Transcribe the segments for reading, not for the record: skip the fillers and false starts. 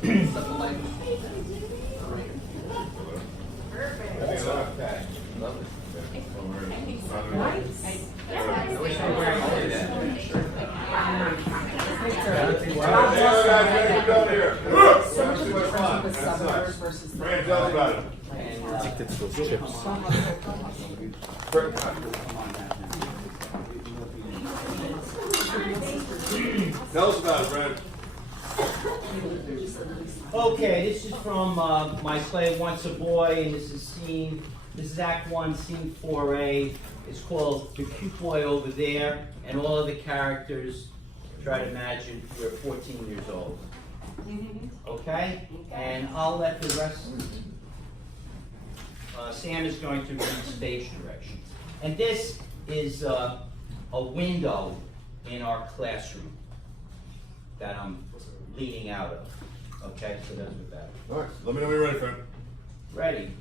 Fran, tell us about it. Tell us about it, Fran. Okay, this is from my play Once a Boy, and this is Act 1, Scene 4A. It's called The Cute Boy Over There, and all of the characters, try to imagine, you're 14 years old. Okay? And I'll let the rest, Sam is going to read stage directions. And this is a window in our classroom that I'm leaning out of. Okay, so that's what that is. All right, let me know when you're ready, Fran. Ready?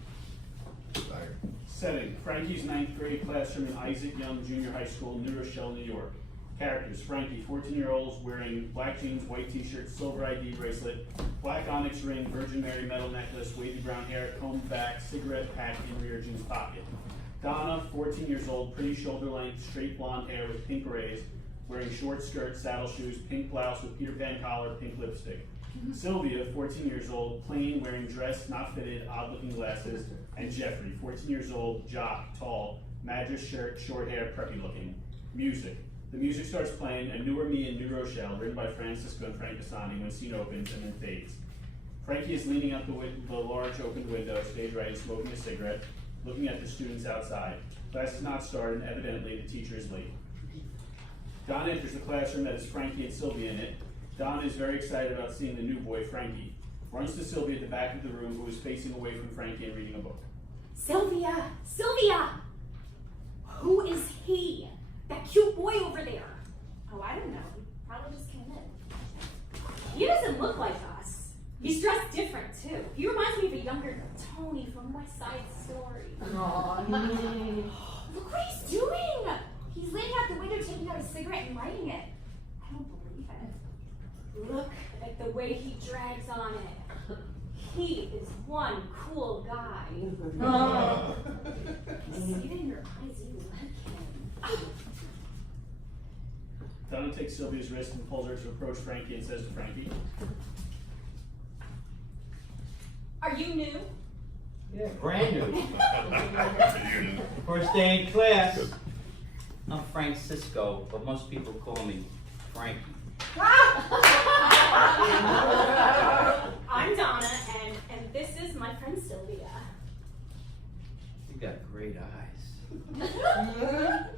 Setting, Frankie's 9th grade classroom in Isaac Young Junior High School, New Rochelle, New York. Characters, Frankie, 14-year-old, wearing black jeans, white t-shirt, silver ID bracelet, black onyx ring, Virgin Mary metal necklace, wavy brown hair, combed back, cigarette pack in rear jeans pocket. Donna, 14 years old, pretty shoulder length, straight blonde hair with pink berets, wearing short skirt, saddle shoes, pink blouse with Peter Pan collar, pink lipstick. Sylvia, 14 years old, plain, wearing dress, not fitted, odd-looking glasses. And Jeffrey, 14 years old, jock, tall, Madras shirt, short hair, preppy looking. Music. The music starts playing A Newer Me in New Rochelle, written by Fran Sisco and Frank Cassani, when scene opens and then fades. Frankie is leaning out the large open window, stage right, smoking a cigarette, looking at the students outside. Class has not started, and evidently the teacher is late. Don enters the classroom that has Frankie and Sylvia in it. Don is very excited about seeing the new boy, Frankie. Runs to Sylvia at the back of the room, who is facing away from Frankie and reading a book. Sylvia! Sylvia! Who is he? That cute boy over there. Oh, I don't know. He probably just came in. He doesn't look like us. He's dressed different, too. He reminds me of a younger Tony from West Side Story. Aww. Look what he's doing! He's leaning out the window, taking out a cigarette and lighting it. I don't believe it. Look at the way he drags on it. He is one cool guy. Oh. I see it in your eyes, you like him. Donna takes Sylvia's wrist and pulls her to approach Frankie and says to Frankie, Are you new? Yeah, brand new. First day in class. I'm Fran Sisco, but most people call me Frankie. I'm Donna, and this is my friend Sylvia. You got great eyes.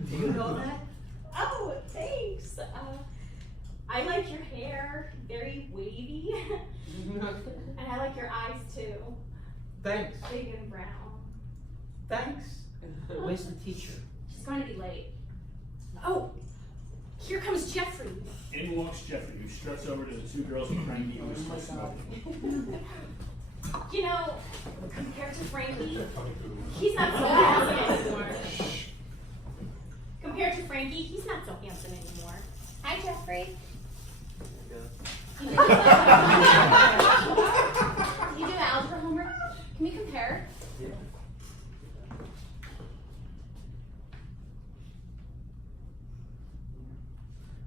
Do you know that? Oh, thanks. I like your hair, very wavy. And I like your eyes too. Thanks. Big and brown. Thanks. Where's the teacher? She's going to be late. Oh, here comes Jeffrey. in walks Jeffrey, who struts over to the two girls and Frankie, who is still smoking. You know, compared to Frankie, he's not so handsome anymore. Compared to Frankie, he's not so handsome anymore. Hi, Jeffrey. You do algebra homework? Can we compare? Yeah.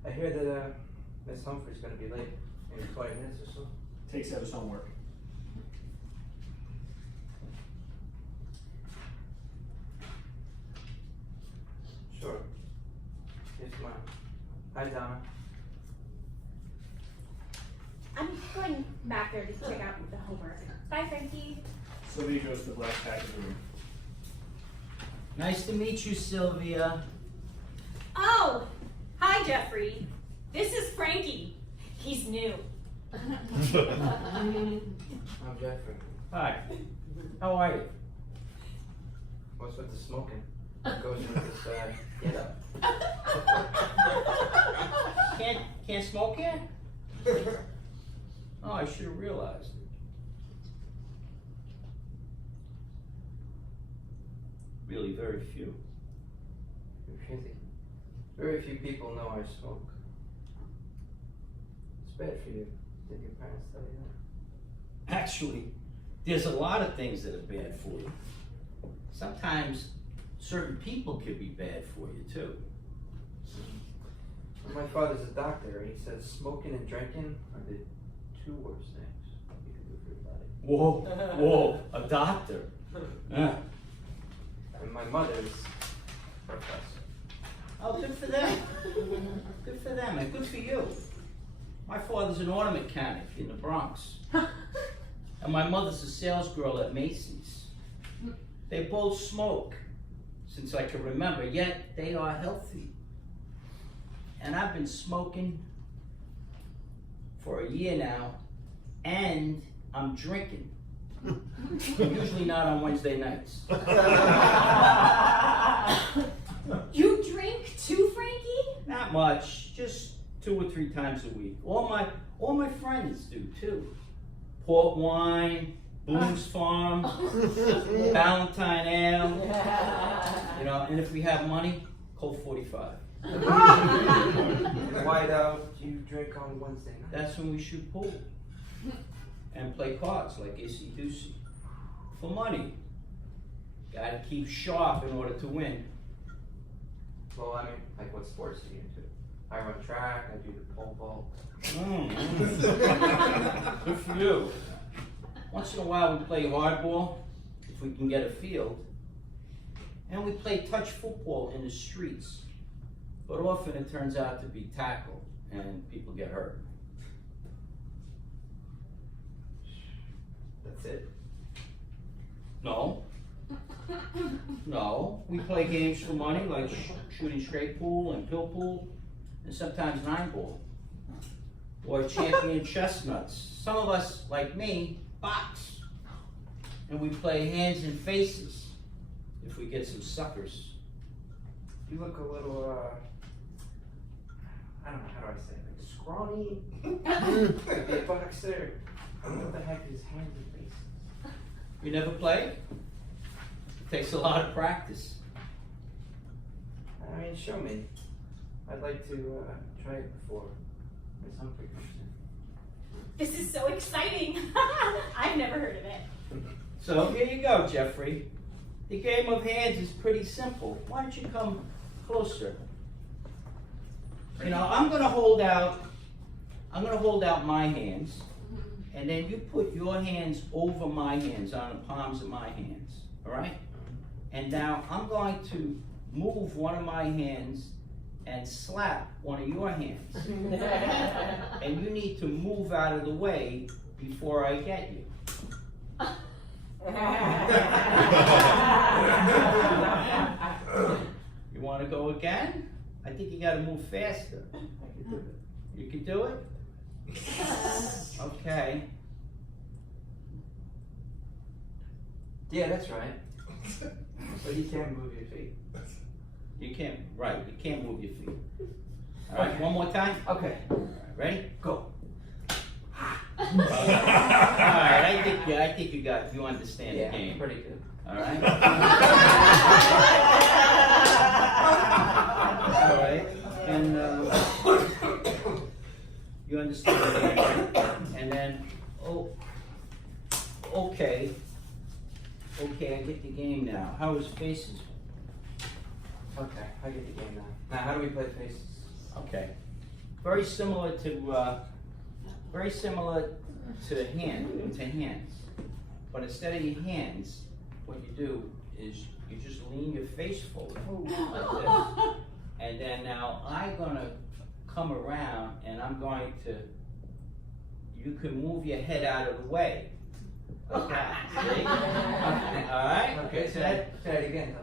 I hear that Miss Humphrey's going to be late in 20 minutes or so. Takes out his homework. Sure. Yes, ma'am. Hi, Donna. I'm going back there to check out the homework. Bye, Frankie. Sylvia goes to the black back of the room. Nice to meet you, Sylvia. Oh, hi, Jeffrey. This is Frankie. He's new. I'm Jeffrey. Hi. How are you? What's with the smoking? What goes with this get up? Can't smoke here? Oh, I should have realized it. Really, very few. Really? Very few people know I smoke. It's bad for you. Did your parents tell you that? actually, there's a lot of things that are bad for you. Sometimes certain people can be bad for you too. My father's a doctor, and he says smoking and drinking are the two worst things you can do for your body. Whoa, a doctor. Yeah. And my mother's a professor. Oh, good for them. Good for them, and good for you. My father's an auto mechanic in the Bronx. And my mother's a sales girl at Macy's. They both smoke since I can remember, yet they are healthy. And I've been smoking for a year now, and I'm drinking. Usually not on Wednesday nights. You drink too, Frankie? Not much, just 2 or 3 times a week. All my friends do too. Port wine, Boone's Farm, Valentine Ale, you know, and if we have money, Colt 45. Why do you drink on Wednesday night? That's when we shoot pool and play cards like AC/DC. For money. Gotta keep sharp in order to win. Well, I mean, like what sports do you into? I run track, I do the pole vault. Good for you. Once in a while we play hardball, if we can get a field. And we play touch football in the streets. But often it turns out to be tackle and people get hurt. That's it? No. No. We play games for money like shooting straight pool and pill pool and sometimes 9-ball. Or champion chestnuts. Some of us, like me, box. And we play hands and faces if we get some suckers. You look a little, I don't know, how do I say it? Like scrawny? Like a boxer. What the heck is hands and faces? You never play? It takes a lot of practice. I mean, show me. I'd like to try it before my son comes in. This is so exciting. I've never heard of it. So here you go, Jeffrey. The game of hands is pretty simple. Why don't you come closer? You know, I'm gonna hold out my hands, and then you put your hands over my hands, on the palms of my hands, all right? And now I'm going to move one of my hands and slap one of your hands. And you need to move out of the way before I get you. You want to go again? I think you got to move faster. You can do it? Okay. Yeah, that's right. But you can't move your feet. You can't, right, you can't move your feet. All right, one more time? Okay. All right, ready? Go. All right, I think you understand the game. Pretty good. All right? All right, and you understand the game, right? And then, okay, I get the game now. How is faces? Okay, I get the game now. Now, how do we play faces? Okay, very similar to hands, but instead of your hands, what you do is you just lean your face forward like this, and then now I'm gonna come around and I'm going to. You can move your head out of the way. Like that. See? Okay. All right. Okay, say it again.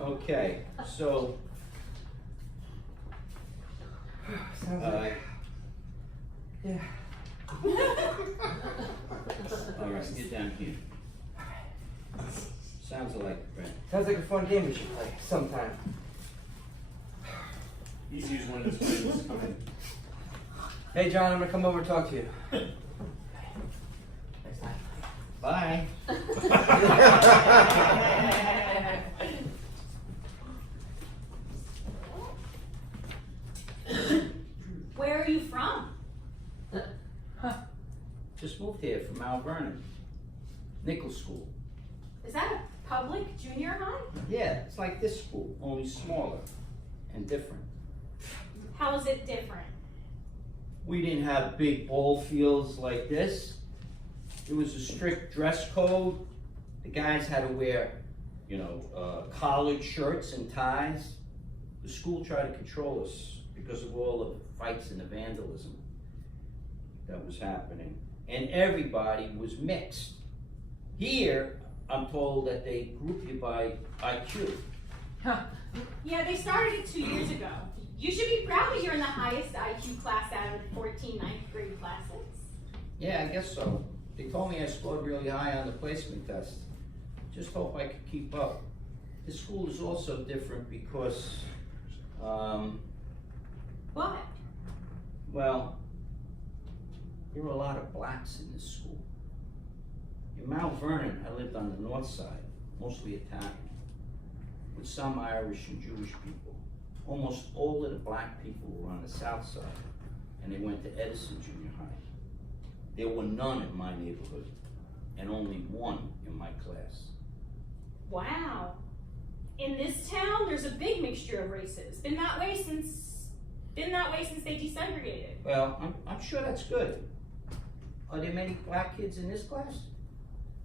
Okay, so Sounds like, yeah. all right, get down here. Sounds like it, Brent. Sounds like a fun game we should play sometime. He's using one of his friends. Come in. Hey, John, I'm gonna come over and talk to you. Next time. Bye. Mount Vernon. Nichols School. Is that a public junior high? Yeah, it's like this school, only smaller and different. How is it different? We didn't have big ball fields like this. It was a strict dress code. The guys had to wear, collared shirts and ties. The school tried to control us because of all the fights and the vandalism that was happening. And everybody was mixed. Here, I'm told that they group you by IQ. Yeah, they started it 2 years ago. You should be proud that you're in the highest IQ class out of the 14 ninth grade classes. Yeah, I guess so. They told me I scored really high on the placement test. Just hope I could keep up. This school is also different because, What? well, there were a lot of blacks in this school. In Mount Vernon, I lived on the north side, mostly Italian, with some Irish and Jewish people. Almost all of the black people were on the south side, and they went to Edison Junior High. There were none in my neighborhood, and only one in my class. Wow. In this town, there's a big mixture of races. Been that way since they desegregated. Well, I'm sure that's good. Are there many black kids in this class?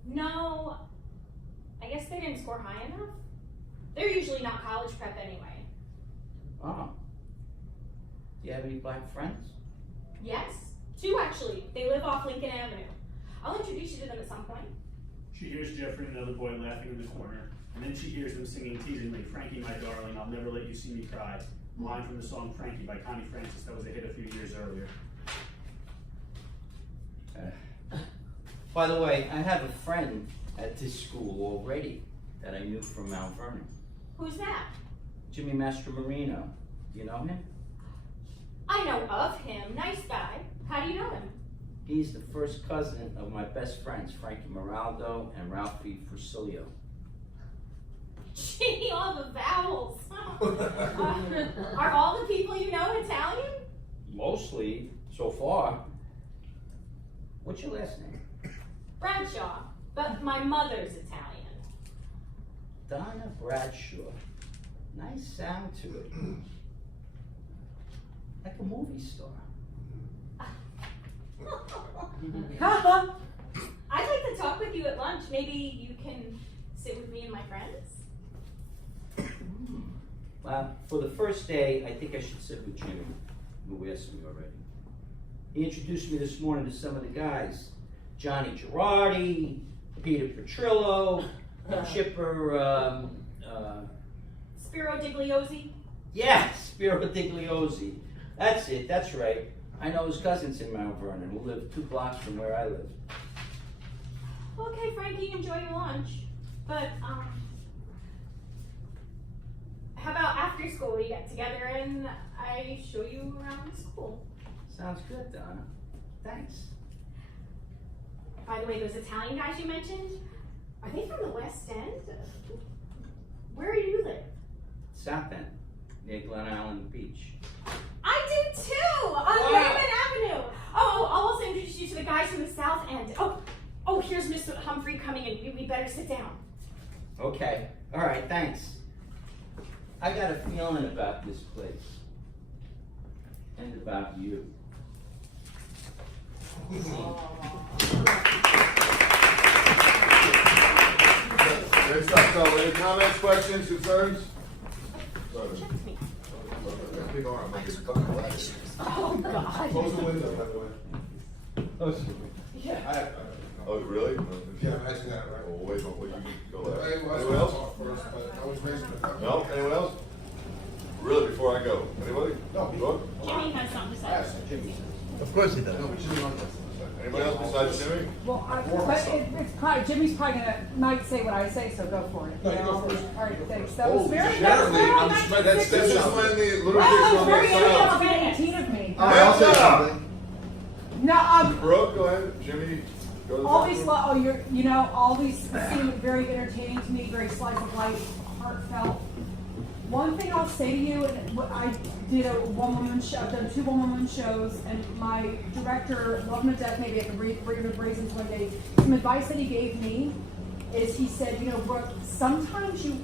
No, I guess they didn't score high enough. They're usually not college prep anyway. Oh. Do you have any black friends? Yes, 2 actually. They live off Lincoln Avenue. I'll introduce you to them at some point. She hears Jeffrey and another boy laughing in the corner, and then she hears them singing teasingly, "Frankie, my darling, I'll never let you see me cry." A line from the song Frankie by Connie Francis that was a hit a few years earlier. By the way, I have a friend at this school already that I knew from Mount Vernon. Who's that? Jimmy Mastromarino. Do you know him? I know of him. Nice guy. How do you know him? He's the first cousin of my best friends, Frankie Moraldo and Ralphie Fusilio. Gee, all the vowels. Are all the people you know Italian? Mostly, so far. What's your last name? Bradshaw, but my mother's Italian. Donna Bradshaw. Nice sound to it. Like a movie star. I'd like to talk with you at lunch. Maybe you can sit with me and my friends? Well, for the first day, I think I should sit with Jimmy, who asked me already. He introduced me this morning to some of the guys. Johnny Girardi, Peter Petrillo, Chipper, Spiro Digliozzi? yeah, Spiro Digliozzi. That's it, that's right. I know his cousins in Mount Vernon who live 2 blocks from where I live. Okay, Frankie, enjoy your lunch. But, how about after school we get together and I show you around the school? Sounds good, Donna. Thanks. By the way, those Italian guys you mentioned, are they from the West End? Where do you live? South End, near Glen Island Beach. I do too! On Wow. Raymond Avenue! Oh, I'll also introduce you to the guys from the South End. Oh, here's Mr. Humphrey coming in. We better sit down. Okay, all right, thanks. I got a feeling about this place. And about you. Great stuff. So, any comments, questions, concerns? Sorry. Check me. Big arm, like it's fucking glass. Oh, God. Close the window, by the way. Yeah. Oh, really? Yeah, I see that, right? Well, wait, you can go Hey, there. well, Anyone else? first, but I was raising it. No? Anyone else? Really, before I go? Anybody? No. Brooke? Jimmy has something to say. Yes, Jimmy. Of course he does. No, but Jimmy on this. Anybody else besides Jimmy? Well, it's probably, Jimmy's probably might say what I say, so go for it. No, you go first. All right, thanks. That was very, Generally, I'm just, that's This is something. when the little That kids was will very get silent. 2018 of me. I'll say something. No, Brooke, go ahead. Jimmy, go to the all back these, room. all these seem very entertaining to me, very slice of life, heartfelt. One thing I'll say to you, and I did a one-woman show, I've done 2 one-woman shows, and my director, love him to death, maybe I can bring him to Brazen's one day. Some advice that he gave me is he said, you know, Brooke, sometimes you,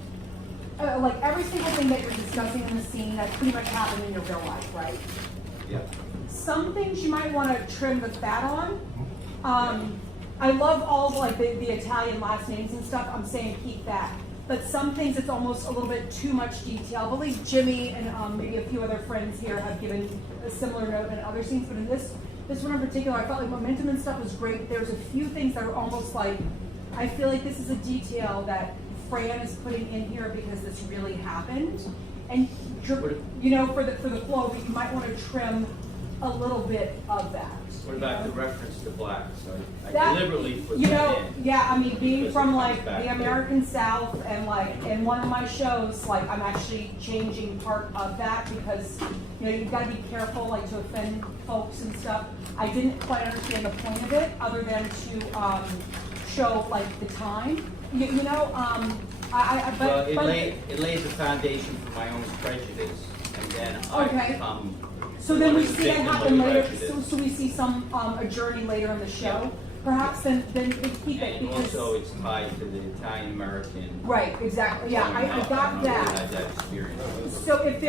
like every single thing that you're discussing in the scene, that pretty much happened in your real life, right? Yeah. Some things you might want to trim the fat on. I love all like the Italian last names and stuff. I'm saying keep that. But some things it's almost a little bit too much detail. I believe Jimmy and maybe a few other friends here have given a similar note in other scenes, but in this one in particular, I felt like momentum and stuff was great. There's a few things that are almost like, I feel like this is a detail that Fran is putting in here because this really happened. And you know, for the flow, but you might want to trim a little bit of that. What about the reference to black? So I That, deliberately put you that know, in. yeah, I mean, being because from it comes like back the to- American South and like in one of my shows, like I'm actually changing part of that because, you know, you've got to be careful like to offend folks and stuff. I didn't quite understand the point of it other than to show like the time. You know, Well, but it lays the foundation for my own prejudice, and then Okay. I become. so then we one of the see that victim of happen later. prejudice. So we see some a journey later in the show. Perhaps then keep it And because also, it's tied to the Italian American. right, exactly. Yeah, I got that. Had that experience. So if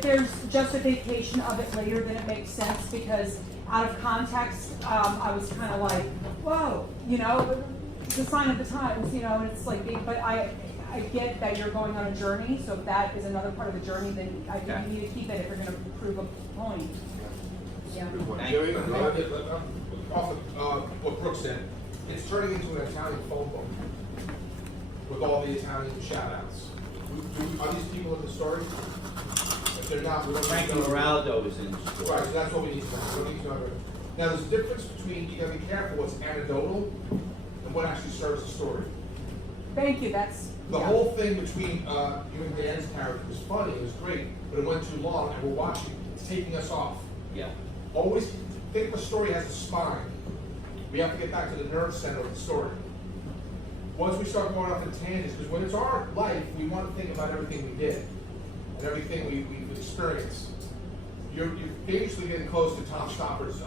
there's justification of it later, then it makes sense because out of context, I was kind of like, whoa, you know, it's a sign of the times, you know, and it's like, but I get that you're going on a journey, so if that is another part of the journey, then I think you need to keep it if you're gonna prove a point. Yeah. Good point. Thank Jimmy? you. Go ahead. Off of what Brooke said, it's turning into an Italian phone book with all the Italian shout outs. Are these people in the story? If they're not, we don't Frankie need to know. Moraldo is in the Right, story. so that's what we need to know. We need to know. Now, there's a difference between, you gotta be careful what's anecdotal and what actually serves the story. Thank you, that's, The yeah. whole thing between you and Dan's character was funny, it was great, but it went too long, and we're watching, it's taking us off. Yeah. Always think the story has a spine. We have to get back to the nerve center of the story. Once we start going off in tangents, because when it's our life, we want to think about everything we did and everything we've experienced. You're dangerously getting close to Tom Stopper's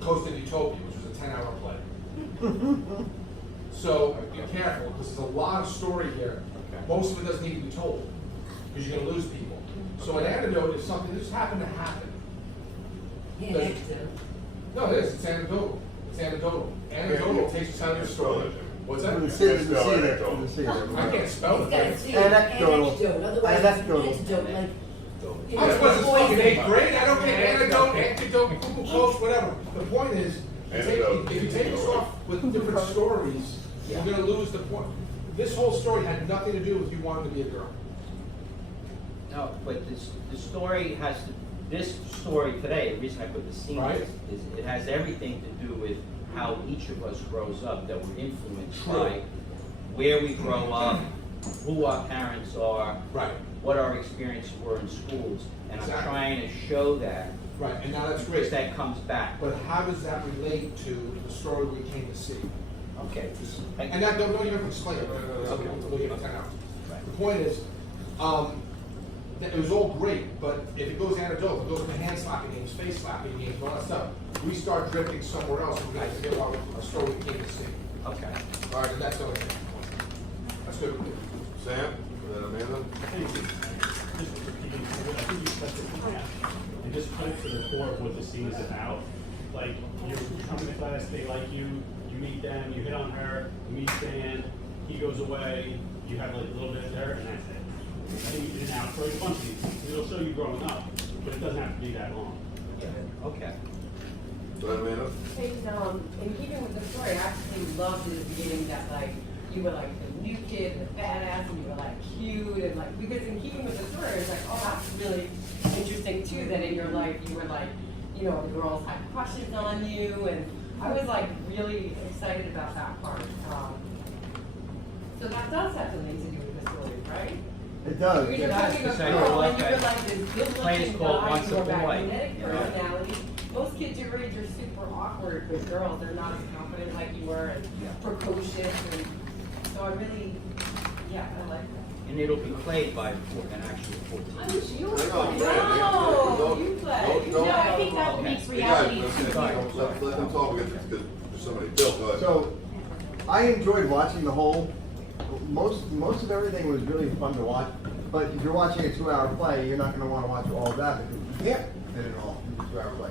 Coast in Utopia, which was a 10-hour play. So be careful, because there's a lot of story here. Okay. Most of it doesn't need to be told, because you're going to lose people. So an anecdote is something that just happened to happen. No, it is. It's anecdotal. It's anecdotal. Anecdotal takes us out of the story. What's that? Couldn't see it, couldn't see it. I can't spell it. Anecdotal. Anecdotal. I was supposed to speak in 8th grade. I don't get anecdote, Google close, whatever. The point is, if you take us off with different stories, you're going to lose the point. This whole story had nothing to do with you wanting to be a girl. No, but the story has to, this story today, the reason I put the scene Right. is it has everything to do with how each of us grows up, that we're influenced True. by where we grow up, who our parents are, Right. what our experiences were in schools, and I'm Exactly. trying to show that, Right, and now that's because great. that comes back. But how does that relate to the story we came to see? Okay. Thank And you. that, don't even explain it. Okay. We'll give it 10 hours. Right. The point is, that it was all great, but if it goes anecdotal, if it goes into hand slapping games, face slapping games, all that stuff, we start drifting somewhere else, and we're gonna forget about our story we came to see. Okay. All right, and that's the only thing. That's good. Sam, and then Amanda? And just put it to the core of what the scene is about. Like, you're coming to class, they like you meet them, you hit on her, you meet Dan, he goes away, you have like a little bit of her, and that's it. I think you did an out for a bunch of these things. It'll show you growing up, but it doesn't have to be that long. Okay. Go ahead, Amanda. In keeping with the story, I actually loved in the beginning that like you were like the new kid, the badass, and you were like cute and like because in keeping with the story, it's like, oh, that's really interesting too. That in your life you were like, you know, the girls had crushes on you, and I was like really excited about that part. So that does have something to do with the story, right? It does. You're talking It's about like- girl, like and you were a like this place good-looking called guy, Once you were a Boy, magnetic you know? personality. Most kids your age are super awkward with girls. They're not as confident like you were and Yeah. precocious. And so I really, Yeah, I like that. And it'll be played by an actual 14. Oh, you Hang on, Fran, No, don't- you play. don't- You don't- No, I think that Okay. makes Hey, reality. guys, listen, let them talk because there's somebody. Bill, go ahead. So, I enjoyed watching the whole, most of everything was really fun to watch, but if you're watching a 2-hour play, you're not gonna wanna watch all of that because you can't fit it all in a 2-hour play.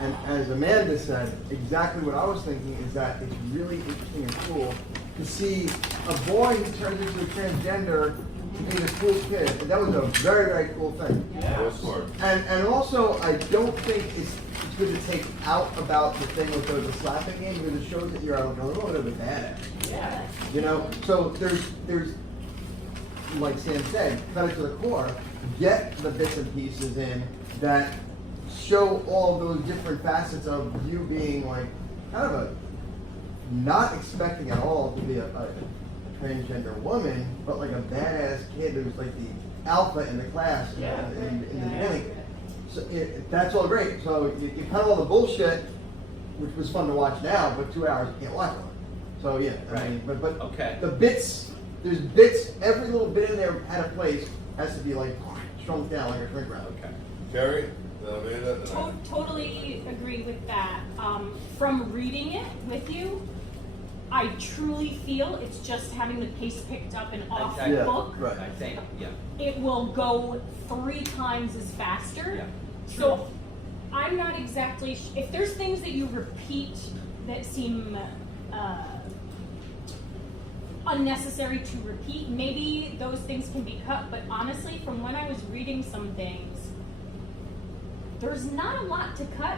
And as Amanda said, exactly what I was thinking is that it's really interesting and cool to see a boy who turns into a transgender to be this cool kid. And that was a very, very cool thing. That was smart. And also, I don't think it's good to take out about the thing with the slapping game because it shows that you're like a little bit of a badass. Yeah. You know, so there's like Sam said, cut it to the core, get the bits and pieces in that show all those different facets of you being like kind of a not expecting at all to be a transgender woman, but like a badass kid who's like the alpha in the class in the beginning. So that's all great. So you cut all the bullshit, which was fun to watch now, but 2 hours you can't watch it. So yeah, I mean, but Okay. the bits, there's bits, every little bit in there at a place has to be like shrunk down like a shrink wrap. Okay. Carrie, Amanda, and I. Totally agree with that. From reading it with you, I truly feel it's just having the pace picked up and off the Yeah, book. right. I think, yeah. It will go 3 times as faster. Yeah. So I'm not exactly if there's things that you repeat that seem unnecessary to repeat, maybe those things can be cut. But honestly, from when I was reading some things, there's not a lot to cut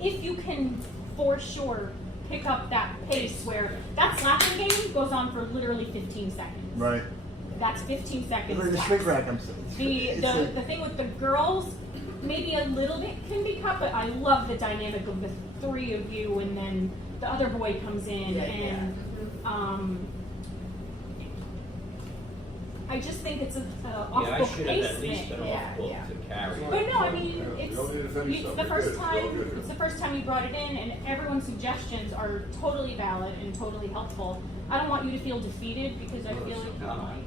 if you can for sure pick up that pace where that slapping game goes on for literally 15 seconds. Right. That's 15 seconds. Like the shrink wrap, I'm saying. The thing with the girls, maybe a little bit can be cut, but I love the dynamic of the 3 of you, and then the other boy comes in, and I just think it's a off Yeah, I book should have pace at least thing. been off book to carry. But no, I mean, You it's don't need to defend it's yourself. the You're first good. You're all time. good. It's the first time you brought it in, and everyone's suggestions are totally valid and totally helpful. I don't want you to feel defeated because I feel like you might.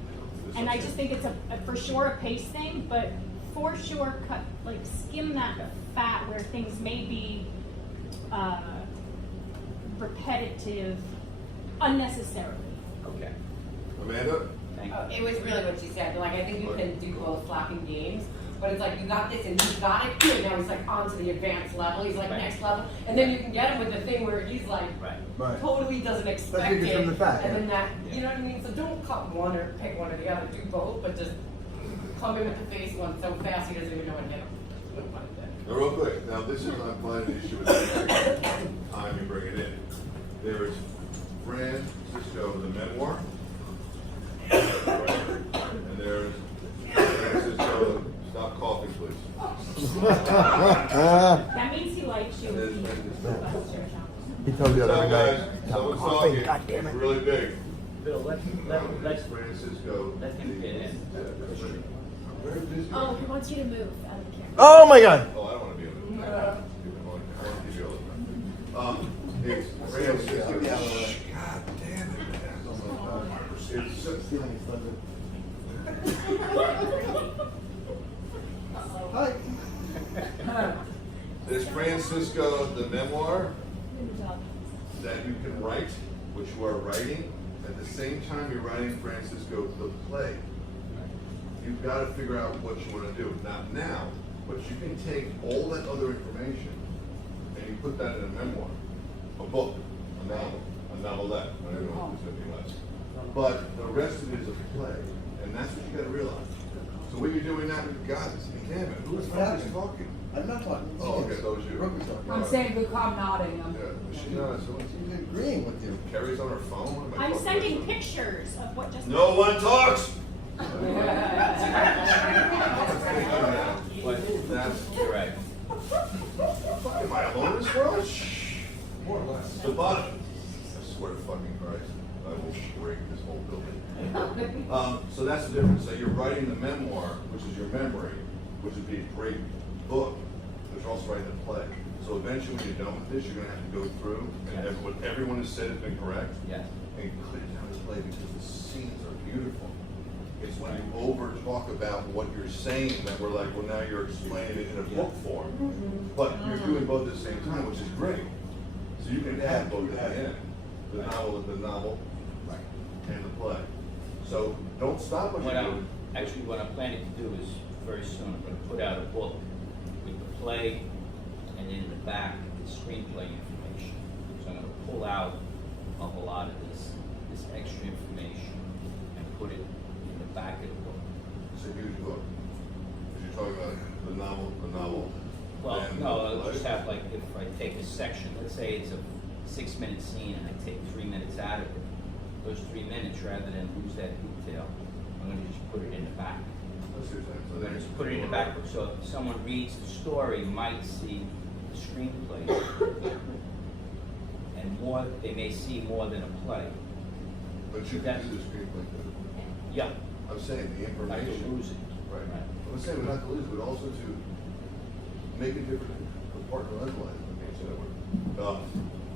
And I just think it's a for sure a pace thing, but for sure skim that fat where things may be repetitive unnecessarily. Okay. Amanda? Thank Oh, you. it was really what she said. Like, I think you can do both slapping games, but it's like you got this and you got it. Good. Now he's like on to the advanced level. He's like Right. next level, and then you can get him with the thing where he's like Right. Right. totally doesn't expect That's it, from the fact, and then yeah. that you know what I mean. So don't cut one or pick one or the other. Do both, but just come in with the face one so fast he doesn't even know what hit him. No fun with that. Now, real quick, now this is not finding an issue with the time you bring it in. There is Fran Sisco, the memoir. And there's Fran Sisco, stop coughing, please. That means he likes you. And then- He told you So that every guys, night. someone's Coughing, talking, God damn it's it. really big. Bill, let's Fran Sisco. let him get in. Where is this? Oh, he wants you to move out of the camera. Oh my God. Oh, I don't want to be on it. I want to give you all the time. It's Fran Sisco. God damn it, man. It's Stealing his thunder. Hi. There's Fran Sisco, the memoir that you can write, which you are writing. At the same time you're writing Fran Sisco, the play. You've got to figure out what you want to do. Not now, but you can take all that other information and you put that in a memoir, a book, a novel, a novelette. I don't know if there's anything less. But the rest of it is a play, and that's what you got to realize. So when you're doing that, God damn it, who's talking? I'm not talking. Oh, okay, that was you. Brooke was talking. I'm saying good, I'm nodding. Yeah, she's not, so She's agreeing with you. Carrie's on her phone. Am I I'm talking sending to myself? pictures of what just. No one talks! That's You're right. am I alone in this world? Shh. More or less. The bottom. I swear to fucking Christ, I will break this whole building. So that's the difference. So you're writing the memoir, which is your memory, which would be a great book, but you're also writing the play. So eventually when you're done with this, you're gonna have to go through, and Yes. what everyone has said has been correct, Yes. and clear down the play because the scenes are beautiful. It's when you over talk about what you're saying that we're like, well, now you're explaining it in a book form. But you're doing both at the same time, which is great. So you can add both at the end, the novel and the play. So don't stop what you're doing. Actually, what I'm planning to do is very soon, I'm going to put out a book with the play and in the back, the screenplay information. So I'm going to pull out a whole lot of this extra information and put it in the back of the book. It's a huge book. Because you're talking about the novel. Well, and no, the I'll play. just have like, if I take a section, let's say it's a 6-minute scene and I take 3 minutes out of it, those 3 minutes, rather than lose that detail, I'm gonna just put it in the back. That's your thing. So I'm gonna then just put it in the back, so if someone reads the story, might see the screenplay. And more, they may see more than a play. But you can do the screenplay too. Yeah, I'm saying the not to information. lose it. Right. I'm saying not to lose, but also to make it different, compartmentalize it.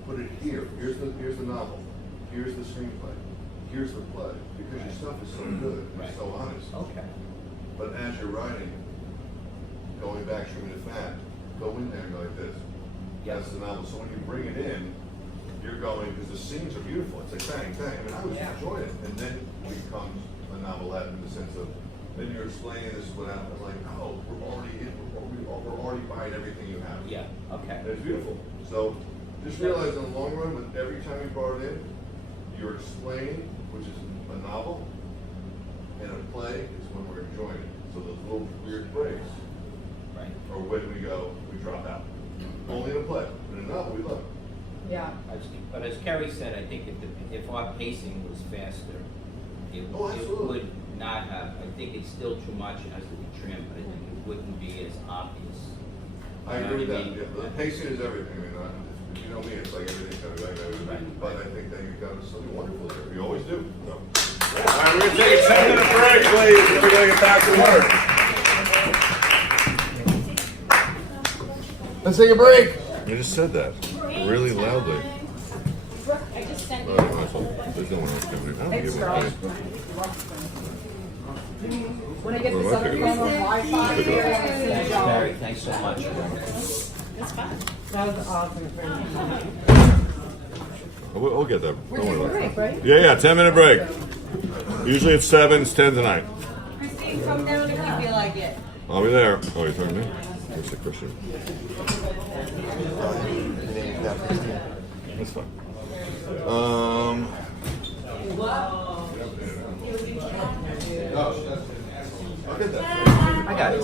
Put it here. Here's the novel. Here's the screenplay. Here's the play. Because your stuff is so good, Right. it's so honest. Okay. But as you're writing, going back, trimming the fat, go in there and go like this. Yeah. That's the novel. So when you bring it in, you're going, because the scenes are beautiful. It's like bang, bang. I mean, I was enjoying it. And then it becomes a novelette in the sense of, then you're explaining this without, like, oh, we're already buying everything you have. Yeah, okay. And it's beautiful. So just realize in the long run, with every time you brought it in, you're explaining, which is a novel, and a play is when we're enjoying it. So those little weird breaks Right. are when we drop out. Only in a play. In a novel, we love it. Yeah. But as Kerry said, I think if our pacing was faster, it Oh, absolutely. would not have, I think it's still too much, it has to be trimmed, but I think it wouldn't be as obvious. I You know agree with what I that. mean? Yeah, the pacing is everything. I mean, if you know me, it's like everything's gonna go everything. Right. But I think that you've got something wonderful there. You always do. So. All right, we're gonna take a 10-minute break, please. Then we're gonna get back to work. Let's take a break. I just said that really loudly. I just sent There's no one else coming. I don't give a shit. When I get Well, this other okay. phone with Wi-Fi here, I'm gonna send Thanks, it all. Kerry, thanks so much. That was awesome. We'll get that. We're Don't worry taking a about break, it. right? Yeah, 10-minute break. Usually it's 7, it's 10 tonight. Christine, come down if you feel like it. I'll be there. Oh, you're talking to me? Where's the Christian? That's fine. I'll get that. I got it.